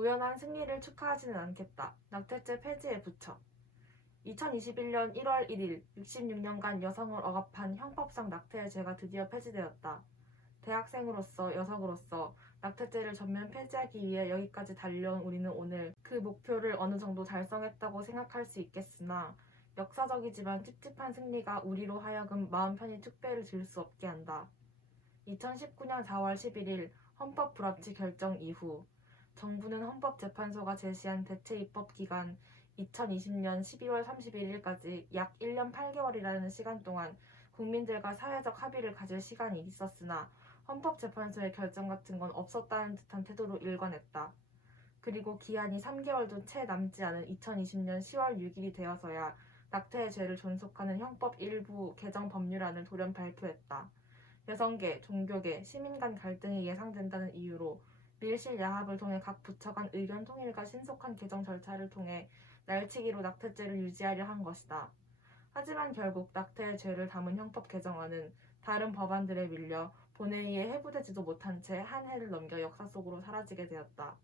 우연한 승리를 축하하지는 않겠다. 낙태죄 폐지에 붙여. 2021년 1월 1일 66년간 여성을 억압한 형법상 낙태의 죄가 드디어 폐지되었다. 대학생으로서 여성으로서 낙태죄를 전면 폐지하기 위해 여기까지 달려온 우리는 오늘 그 목표를 어느 정도 달성했다고 생각할 수 있겠으나 역사적이지만 찝찝한 승리가 우리로 하여금 마음 편히 축배를 질 수 없게 한다. 2019년 4월 11일 헌법 불합치 결정 이후 정부는 헌법재판소가 제시한 대체 입법 기간 2020년 12월 31일까지 약 1년 8개월이라는 시간 동안 국민들과 사회적 합의를 가질 시간이 있었으나 헌법재판소의 결정 같은 건 없었다는 듯한 태도로 일관했다. 그리고 기한이 3개월도 채 남지 않은 2020년 10월 6일이 되어서야 낙태의 죄를 존속하는 형법 일부 개정 법률안을 돌연 발표했다. 여성계, 종교계, 시민 간 갈등이 예상된다는 이유로 밀실 야합을 통해 각 부처 간 의견 통일과 신속한 개정 절차를 통해 날치기로 낙태죄를 유지하려 한 것이다. 하지만 결국 낙태의 죄를 담은 형법 개정안은 다른 법안들에 밀려 본회의에 회부되지도 못한 채 한 해를 넘겨 역사 속으로 사라지게 되었다.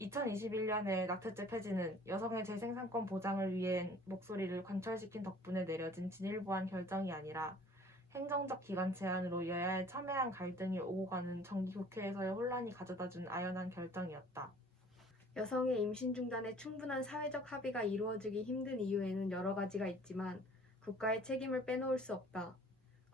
2021년의 낙태죄 폐지는 여성의 재생산권 보장을 위해 목소리를 관철시킨 덕분에 내려진 진일보한 결정이 아니라 행정적 기간 제한으로 여야의 첨예한 갈등이 오고 가는 정기국회에서의 혼란이 가져다준 아연한 결정이었다. 여성의 임신 중단에 충분한 사회적 합의가 이루어지기 힘든 이유에는 여러 가지가 있지만 국가의 책임을 빼놓을 수 없다.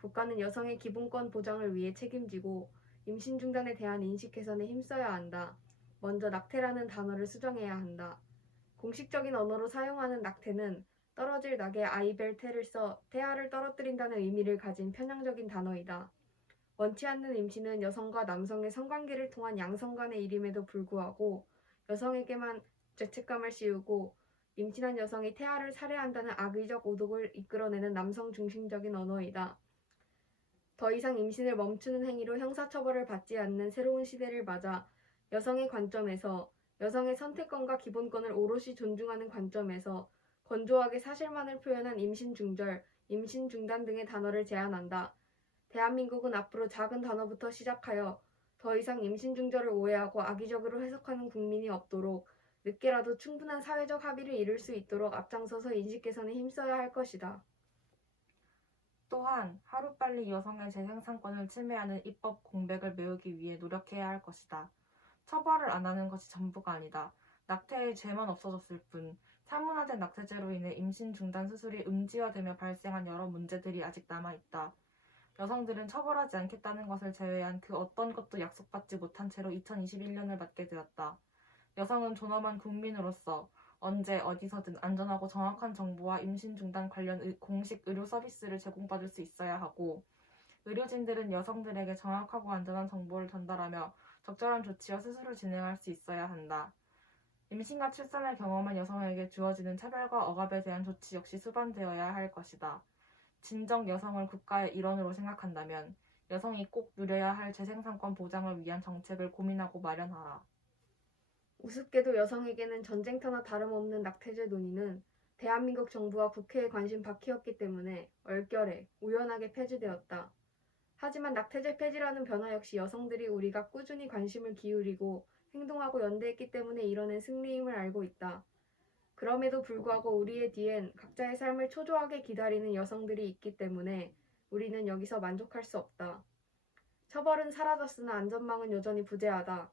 국가는 여성의 기본권 보장을 위해 책임지고 임신 중단에 대한 인식 개선에 힘써야 한다. 먼저 낙태라는 단어를 수정해야 한다. 공식적인 언어로 사용하는 낙태는 떨어질 낙에 아이벨 태를 써 태아를 떨어뜨린다는 의미를 가진 편향적인 단어이다. 원치 않는 임신은 여성과 남성의 성관계를 통한 양성 간의 일임에도 불구하고 여성에게만 죄책감을 씌우고 임신한 여성이 태아를 살해한다는 악의적 오독을 이끌어내는 남성 중심적인 언어이다. 더 이상 임신을 멈추는 행위로 형사처벌을 받지 않는 새로운 시대를 맞아 여성의 관점에서 여성의 선택권과 기본권을 오롯이 존중하는 관점에서 건조하게 사실만을 표현한 임신 중절, 임신 중단 등의 단어를 제한한다. 대한민국은 앞으로 작은 단어부터 시작하여 더 이상 임신 중절을 오해하고 악의적으로 해석하는 국민이 없도록 늦게라도 충분한 사회적 합의를 이룰 수 있도록 앞장서서 인식 개선에 힘써야 할 것이다. 또한 하루빨리 여성의 재생산권을 침해하는 입법 공백을 메우기 위해 노력해야 할 것이다. 처벌을 안 하는 것이 전부가 아니다. 낙태의 죄만 없어졌을 뿐 사문화된 낙태죄로 인해 임신 중단 수술이 음지화되며 발생한 여러 문제들이 아직 남아있다. 여성들은 처벌하지 않겠다는 것을 제외한 그 어떤 것도 약속받지 못한 채로 2021년을 맞게 되었다. 여성은 존엄한 국민으로서 언제 어디서든 안전하고 정확한 정보와 임신 중단 관련 공식 의료 서비스를 제공받을 수 있어야 하고, 의료진들은 여성들에게 정확하고 안전한 정보를 전달하며 적절한 조치와 수술을 진행할 수 있어야 한다. 임신과 출산을 경험한 여성에게 주어지는 차별과 억압에 대한 조치 역시 수반되어야 할 것이다. 진정 여성을 국가의 일원으로 생각한다면 여성이 꼭 누려야 할 재생산권 보장을 위한 정책을 고민하고 마련하라. 우습게도 여성에게는 전쟁터나 다름없는 낙태죄 논의는 대한민국 정부와 국회의 관심 바퀴였기 때문에 얼결에 우연하게 폐지되었다. 하지만 낙태죄 폐지라는 변화 역시 여성들이 우리가 꾸준히 관심을 기울이고 행동하고 연대했기 때문에 이뤄낸 승리임을 알고 있다. 그럼에도 불구하고 우리의 뒤엔 각자의 삶을 초조하게 기다리는 여성들이 있기 때문에 우리는 여기서 만족할 수 없다. 처벌은 사라졌으나 안전망은 여전히 부재하다.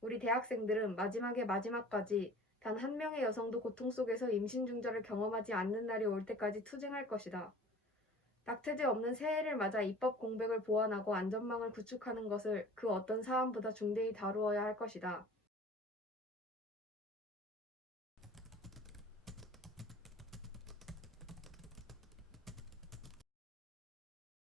우리 대학생들은 마지막의 마지막까지 단 한 명의 여성도 고통 속에서 임신 중절을 경험하지 않는 날이 올 때까지 투쟁할 것이다. 낙태죄 없는 새해를 맞아 입법 공백을 보완하고 안전망을 구축하는 것을 그 어떤 사안보다 중대히 다루어야 할 것이다.